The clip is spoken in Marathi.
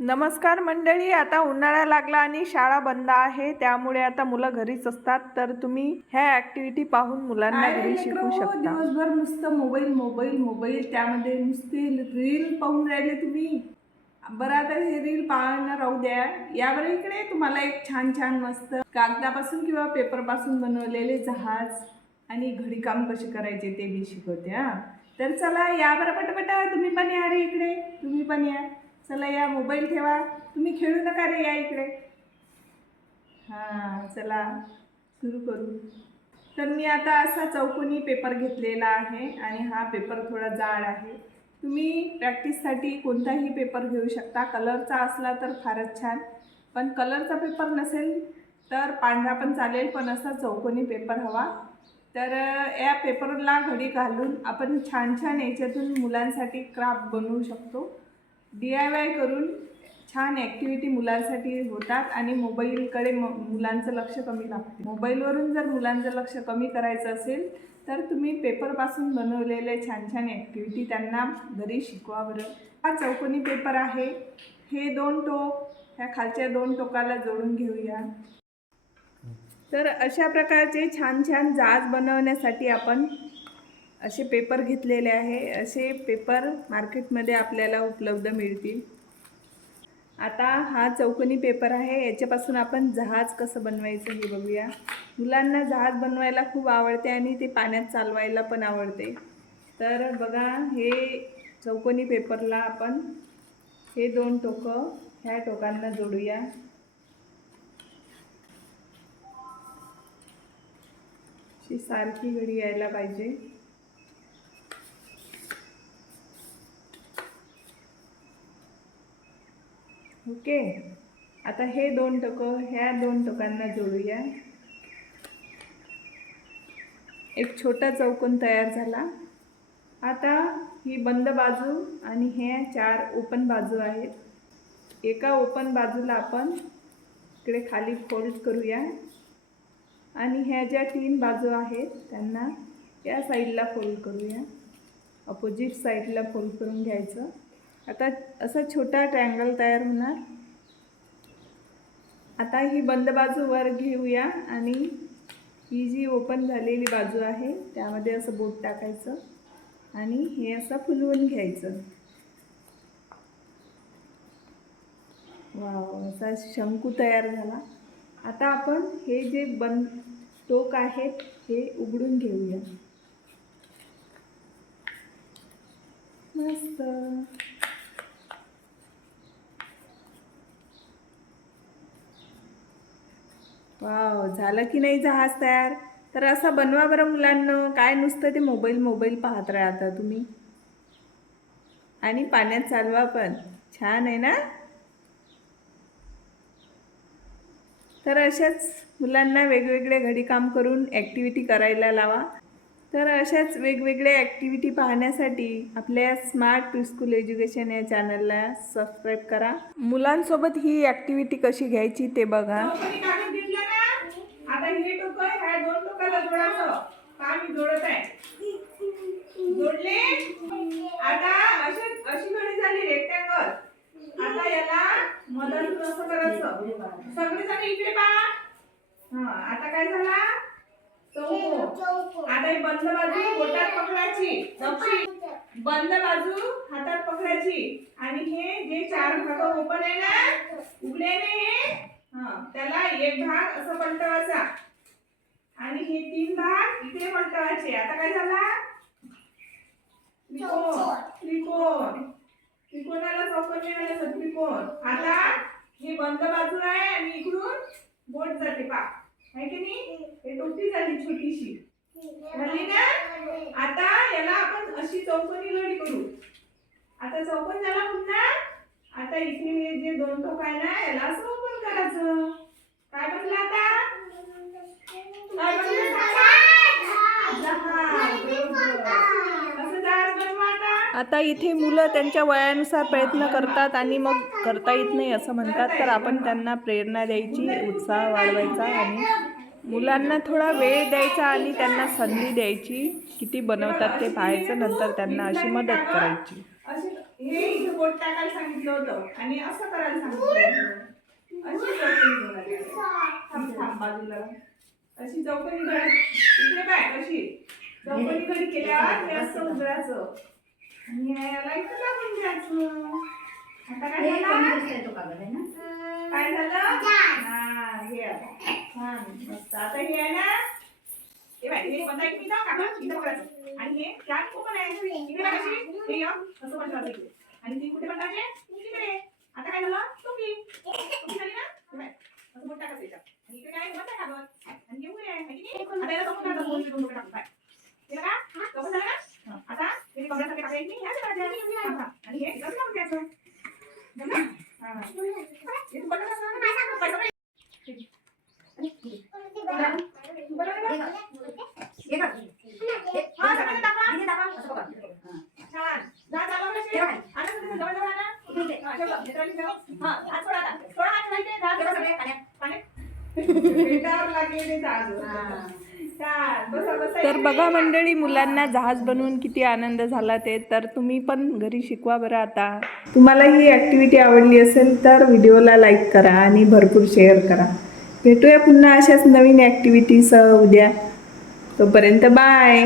नमस्कार मंडळी आता उन्हाळा लागला आणि शाळा बंद आहे त्यामुळे आता मुलं घरीच असतात. तर तुम्ही ह्या ऍक्टिव्हिटी पाहून मुलांना घरी शिकवू हो, शकता. दिवसभर नुसतं मोबाईल मोबाईल मोबाईल त्यामध्ये नुसते रील पाहून राहिले तुम्ही. बरं आता हे रील पाहणं राहू द्या. या बरं इकडे तुम्हाला एक छान छान मस्त कागदापासून किंवा पेपरपासून बनवलेले जहाज आणि घडीकाम कसे करायचे ते मी शिकवते हा. तर चला या बरं पटापटा तुम्ही पण या रे इकडे. तुम्ही पण या. चला या मोबाईल ठेवा. तुम्ही खेळू नका रे या इकडे. हां चला सुरू करू. तर मी आता असा चौकोनी पेपर घेतलेला आहे आणि हा पेपर थोडा जाड आहे. तुम्ही प्रॅक्टिससाठी कोणताही पेपर घेऊ शकता. कलरचा असला तर फारच छान. पण कलरचा पेपर नसेल तर पांढरा पण चालेल पण असा चौकोनी पेपर हवा. तर या पेपरला घडी घालून आपण छान छान याच्यातून मुलांसाठी क्राफ्ट बनवू शकतो. डी आय वाय करून छान ॲक्टिव्हिटी मुलांसाठी होतात आणि मोबाईलकडे म मुलांचं लक्ष कमी लागते. मोबाईलवरून जर मुलांचं लक्ष कमी करायचं असेल तर तुम्ही पेपरपासून बनवलेले छान छान ॲक्टिव्हिटी त्यांना घरी शिकवा बरं. हा चौकोनी पेपर आहे. हे दोन टोक ह्या खालच्या दोन टोकाला जोडून घेऊया. तर अशा प्रकारचे छान छान जाज बनवण्यासाठी आपण असे पेपर घेतलेले आहे. असे पेपर मार्केटमध्ये आपल्याला उपलब्ध मिळतील. आता हा चौकोनी पेपर आहे. याच्यापासून आपण जहाज कसं बनवायचं हे बघूया. मुलांना जहाज बनवायला खूप आवडते आणि ते पाण्यात चालवायला पण आवडते. तर बघा हे चौकोनी पेपरला आपण हे दोन टोकं ह्या टोकांना जोडूया. सारखी घडी यायला पाहिजे. ओके. आता हे दोन टोकं ह्या दोन टोकांना जोडूया. एक छोटा चौकोन तयार झाला. आता ही बंद बाजू आणि हे चार ओपन बाजू आहेत. एका ओपन बाजूला आपण इकडे खाली फोल्ड करूया. आणि ह्या ज्या तीन बाजू आहेत त्यांना या साईडला फोल्ड करूया. अपोजिट साईडला फोल्ड करून घ्यायचं. आता असा छोटा ट्रँगल तयार होणार. आता ही बंद बाजू वर घेऊया आणि ही जी ओपन झालेली बाजू आहे त्यामध्ये असं बोट टाकायचं आणि हे असं फुलवून घ्यायचं. वाव असा शंकू तयार झाला. आता आपण हे जे बंद टोक आहेत हे उघडून घेऊया. मस्त. वाव झालं की नाही जहाज तयार? तर असा बनवा बरं मुलांना. काय नुसतं ते मोबाईल मोबाईल पाहत राहता तुम्ही. आणि पाण्यात चालवा पण. छान आहे ना? तर अशाच मुलांना वेगवेगळे घडी काम करून ॲक्टिव्हिटी करायला लावा. तर अशाच वेगवेगळ्या ॲक्टिव्हिटी पाहण्यासाठी आपल्या स्मार्ट स्कूल एज्युकेशन या चॅनलला सबस्क्राईब करा. मुलांसोबत ही ॲक्टिव्हिटी कशी घ्यायची ते बघा. बघा टोकाला जोडायचं मी जोडत आहे. जोडले? आता अशी अशी घडी झाली रेक्टँगल आता याला मदत कसं करायचं? सगळे जण इकडे पहा. हा आता काय झाला? चौको आता बंद बाजू बोटात पकडायची. बंद बाजू हातात पकडायची. आणि हे जे चार भाग ओपन आहे ना उघडे नाही हे. हा त्याला एक भाग असं पलटवायचा. आणि हे तीन भाग इकडे पलटवायचे. आता काय झाला? त्रिकोण. त्रिकोण. त्रिकोणाला चौकोन मिळालं त्रिकोण. आता हे बंद बाजू आहे आणि इकडून बोट जाते. पा. आहे की नाही? हे टोपी झाली छोटीशी. झाली ना? आता याला आपण अशी चौकोनी घडी करू. आता चौकोन झाला पुन्हा. आता इथे हे जे दोन टोक आहे ना याला असं ओपन करायचं. काय बनलं आता काय बनलं जहाज. बरोबर. असं जहाज बनवा आता इथे मुलं त्यांच्या वयानुसार प्रयत्न करतात आणि मग करता येत नाही असं म्हणतात. तर आपण त्यांना प्रेरणा द्यायची उत्साह वाढवायचा आणि मुलांना थोडा वेळ द्यायचा आणि त्यांना संधी द्यायची किती बनवतात ते पाहायचं नंतर त्यांना अशी मदत करायची. हे बोट टाकायला सांगितलं होतं आणि असं करायला सांगितलं अशी चौकणी बाजूला अशी चौकणी घड. इकडे काय अशी चौकणी घडी केल्यावर हे असं उघडायचं आणि याला इथं लागून द्यायचं आता काय झालं? काय झालं? हा हे आता. छान मस्त. आता हे आहे ना हे बाय हे बंद आहे. की इथं काका इथं बघायचं आणि हे चार कोपन आहे इकडे बघा कशी हे या असं बंद इकडे. आणि ती कुठे बंद आहे इकडे. आता काय झालं? टोपी. टोपी झाली ना? हे बाय असं बोट टाकायचं याच्यात. आणि इकडे काय? बंद आहे कागद आणि हे उघडे आहे. है की नाही? आता याला समोर टाका, दोन दोन डोके टाकू. बाय. केलं का? डोकं झालं ना? हा. आता हे कमरेसारखे टाकायचे नाही, ह्याच करायचे. हा. आणि हे इकडं लावून द्यायचं. जमलं? तू बंद कर ना. Bye, bye. जरा टाका. छान. जा, चालवा कशी? आणा तुम्ही जवळ जवळ आणा. ठेवा. नेत्राली ठेवा. हात सोडा आता. सोडा हात माहिती आहे, जा, ठेवा. पाण्यात. लागलेले. तर बघा मंडळी मुलांना जहाज बनवून किती आनंद झाला ते. तर तुम्ही पण घरी शिकवा बरं आता. तुम्हाला ही ॲक्टिव्हिटी आवडली असेल तर व्हिडिओला लाईक करा आणि भरपूर शेअर करा. भेटूया पुन्हा अशाच नवीन ॲक्टिव्हिटीसह उद्या. तोपर्यंत बाय